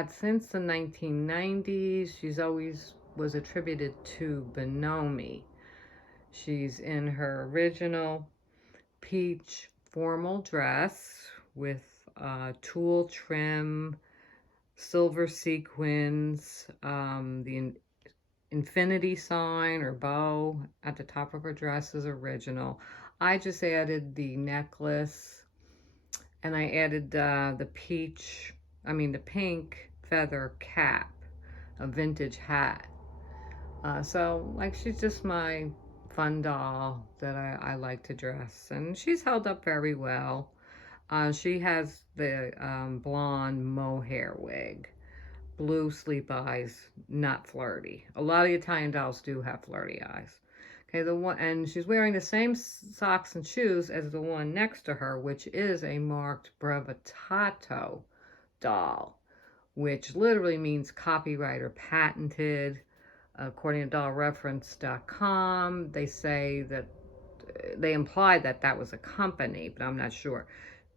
had since the 1990s. She's always was attributed to Bonomi. She's in her original peach formal dress with tulle trim, silver sequins, the infinity sign or bow at the top of her dress is original. I just added the necklace, and I added the pink feather cap, a vintage hat. So, like, she's just my fun doll that I like to dress, and she's held up very well. She has the blonde mohair wig, blue sleep eyes, not flirty. A lot of Italian dolls do have flirty eyes. Okay, and she's wearing the same socks and shoes as the one next to her, which is a marked Brevettato doll, which literally means copyright or patented. According to dollreference.com, they say that they implied that that was a company, but I'm not sure.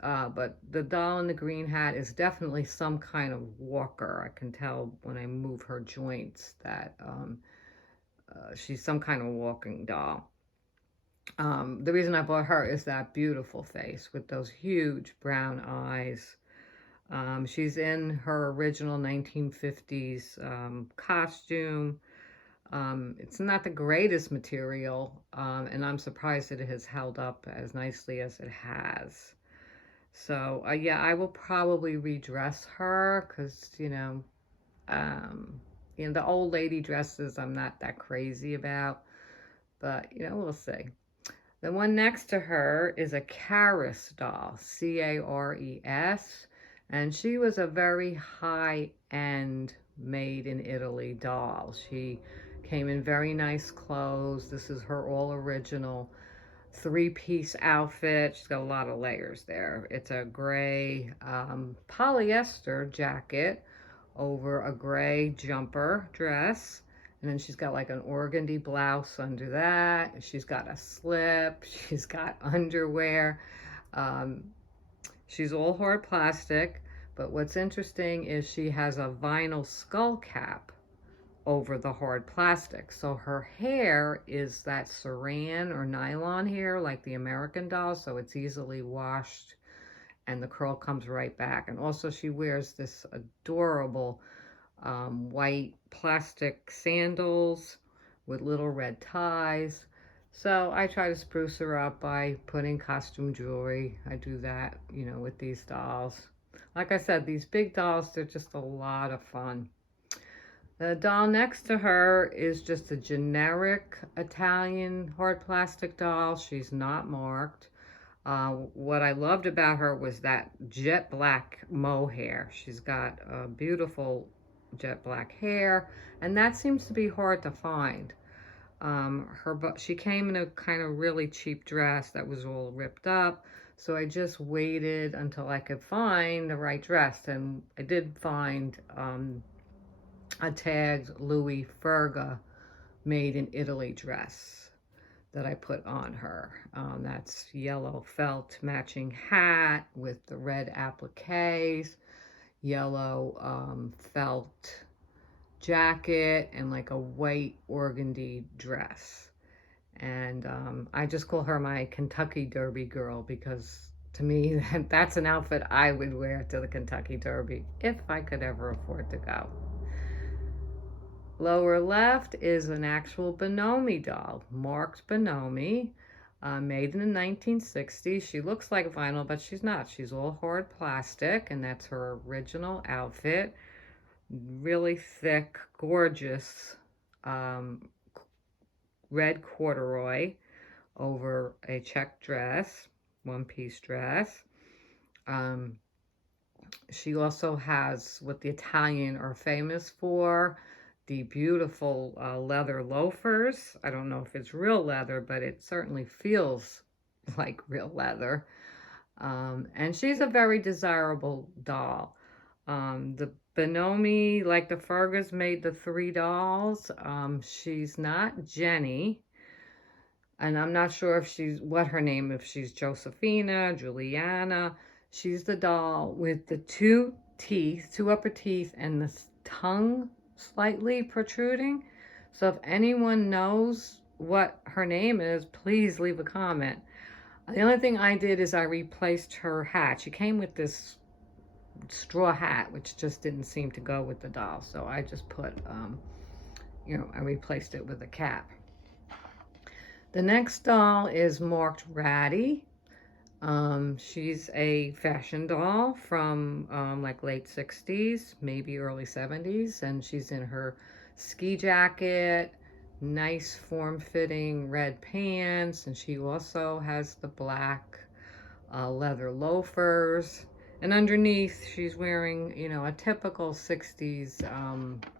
But the doll in the green hat is definitely some kind of walker. I can tell when I move her joints that she's some kind of walking doll. The reason I bought her is that beautiful face with those huge brown eyes. She's in her original 1950's costume. It's not the greatest material, and I'm surprised that it has held up as nicely as it has. So, yeah, I will probably redress her because, the old lady dresses I'm not that crazy about, but, we'll see. The one next to her is a Caris doll, Cares, and she was a very high-end made in Italy doll. She came in very nice clothes. This is her all original three-piece outfit. She's got a lot of layers there. It's a gray polyester jacket over a gray jumper dress. And then she's got like an organdy blouse under that. She's got a slip. She's got underwear. She's all hard plastic. But what's interesting is she has a vinyl skull cap over the hard plastic. So her hair is that saran or nylon hair like the American doll, so it's easily washed and the curl comes right back. And also she wears this adorable white plastic sandals with little red ties. So I try to spruce her up by putting costume jewelry. I do that, with these dolls. Like I said, these big dolls, they're just a lot of fun. The doll next to her is just a generic Italian hard plastic doll. She's not marked. What I loved about her was that jet black mohair. She's got beautiful jet black hair, and that seems to be hard to find. She came in a kind of really cheap dress that was all ripped up, so I just waited until I could find the right dress, and I did find a tagged Louis Furga made in Italy dress that I put on her. That's yellow felt matching hat with the red appliques, yellow felt jacket, and like a white organdy dress. And I just call her my Kentucky Derby girl because to me that's an outfit I would wear to the Kentucky Derby if I could ever afford to go. Lower left is an actual Bonomi doll, marked Bonomi, made in the 1960s. She looks like vinyl, but she's not. She's all hard plastic, and that's her original outfit. Really thick, gorgeous red corduroy over a check dress, one-piece dress. She also has what the Italian are famous for, the beautiful leather loafers. I don't know if it's real leather, but it certainly feels like real leather. And she's a very desirable doll. The Bonomi, like the Furgas, made the three dolls. She's not Jenny, and I'm not sure what her name, if she's Josephina, Juliana. She's the doll with the two teeth, two upper teeth, and the tongue slightly protruding. So if anyone knows what her name is, please leave a comment. The only thing I did is I replaced her hat. She came with this straw hat, which just didn't seem to go with the doll. So I just put, I replaced it with a cap. The next doll is marked Ratti. She's a fashion doll from like late 60s, maybe early 70s, and she's in her ski jacket, nice form-fitting red pants, and she also has the black leather loafers, and underneath she's wearing, a typical 60s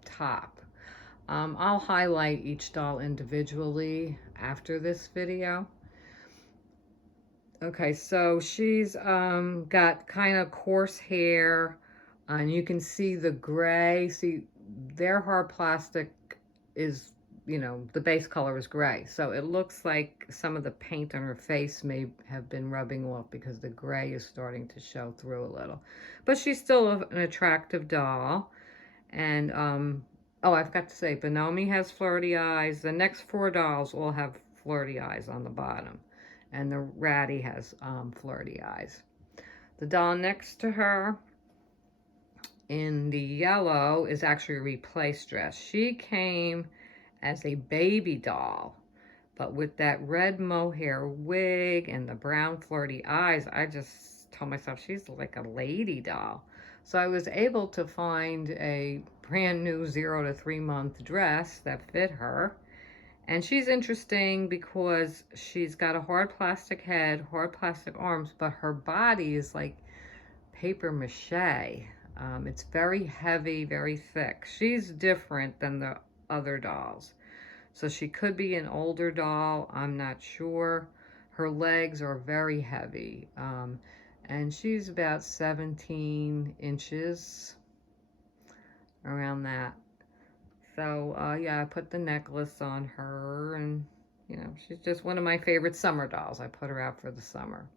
top. I'll highlight each doll individually after this video. Okay, so she's got kind of coarse hair, and you can see the gray. See, their hard plastic is, the base color is gray. So it looks like some of the paint on her face may have been rubbing off because the gray is starting to show through a little. But she's still an attractive doll. And, oh, I forgot to say, Bonomi has flirty eyes. The next four dolls all have flirty eyes on the bottom. And the Ratti has flirty eyes. The doll next to her in the yellow is actually a replaced dress. She came as a baby doll, but with that red mohair wig and the brown flirty eyes, I just told myself she's like a lady doll. So I was able to find a brand new 0 to 3 month dress that fit her. And she's interesting because she's got a hard plastic head, hard plastic arms, but her body is like paper mache. It's very heavy, very thick. She's different than the other dolls. So she could be an older doll, I'm not sure. Her legs are very heavy. And she's about 17 inches, around that. So, yeah, I put the necklace on her, and, she's just one of my favorite summer dolls. I put her out for the summer.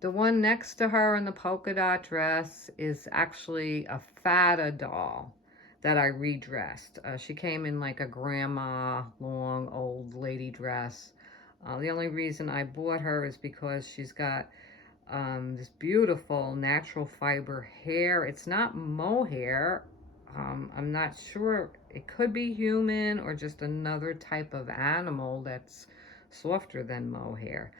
The one next to her in the polka dot dress is actually a Fata doll that I redressed. She came in like a grandma, long, old lady dress. The only reason I bought her is because she's got this beautiful natural fiber hair. It's not mohair. I'm not sure. It could be human or just another type of animal that's softer than mohair.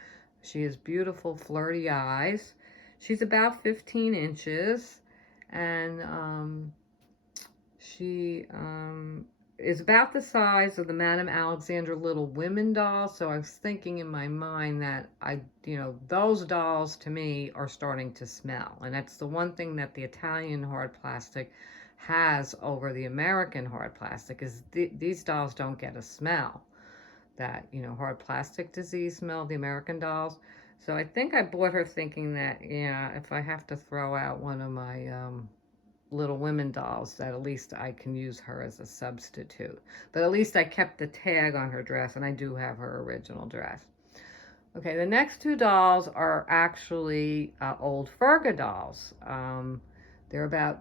She has beautiful flirty eyes. She's about 15 inches, and she is about the size of the Madame Alexandra Little Women doll. So I was thinking in my mind that those dolls to me are starting to smell. And that's the one thing that the Italian hard plastic has over the American hard plastic is these dolls don't get a smell. That, hard plastic disease smell, the American dolls. So I think I bought her thinking that, if I have to throw out one of my Little Women dolls, that at least I can use her as a substitute. But at least I kept the tag on her dress, and I do have her original dress. Okay, the next two dolls are actually old Furga dolls. They're about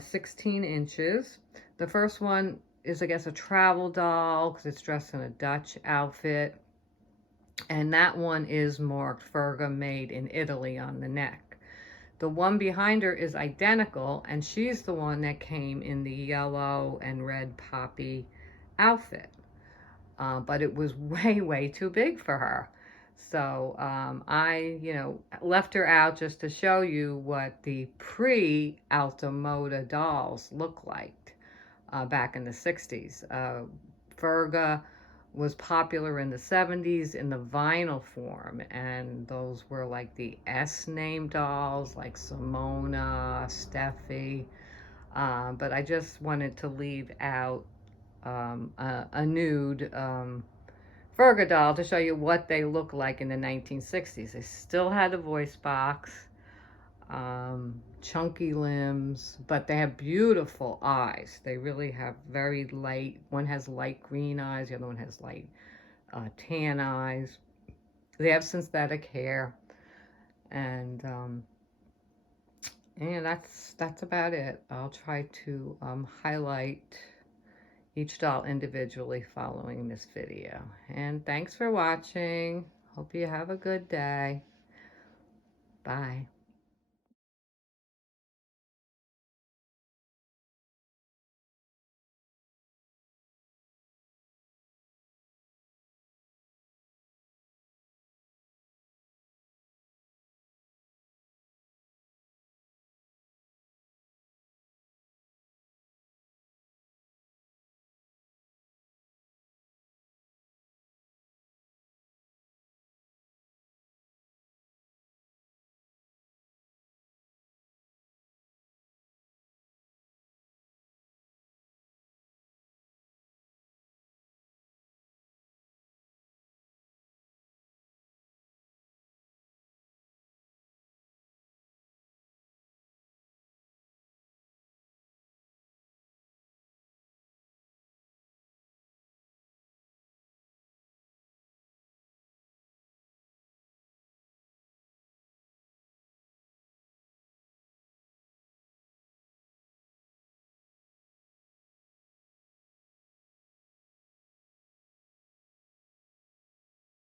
16 inches. The first one is, I guess, a travel doll because it's dressed in a Dutch outfit. And that one is marked Furga made in Italy on the neck. The one behind her is identical, and she's the one that came in the yellow and red poppy outfit. But it was way, way too big for her. So I, left her out just to show you what the pre-Alta Moda dolls look like back in the 60s. Furga was popular in the 70s in the vinyl form, and those were like the S-name dolls like Simona, Steffi, but I just wanted to leave out a nude Furga doll to show you what they look like in the 1960s. They still had a voice box, chunky limbs, but they have beautiful eyes. They really have very light, one has light green eyes, the other one has light tan eyes. They have synthetic hair, and And that's about it. I'll try to highlight each doll individually following this video. And thanks for watching. Hope you have a good day. Bye.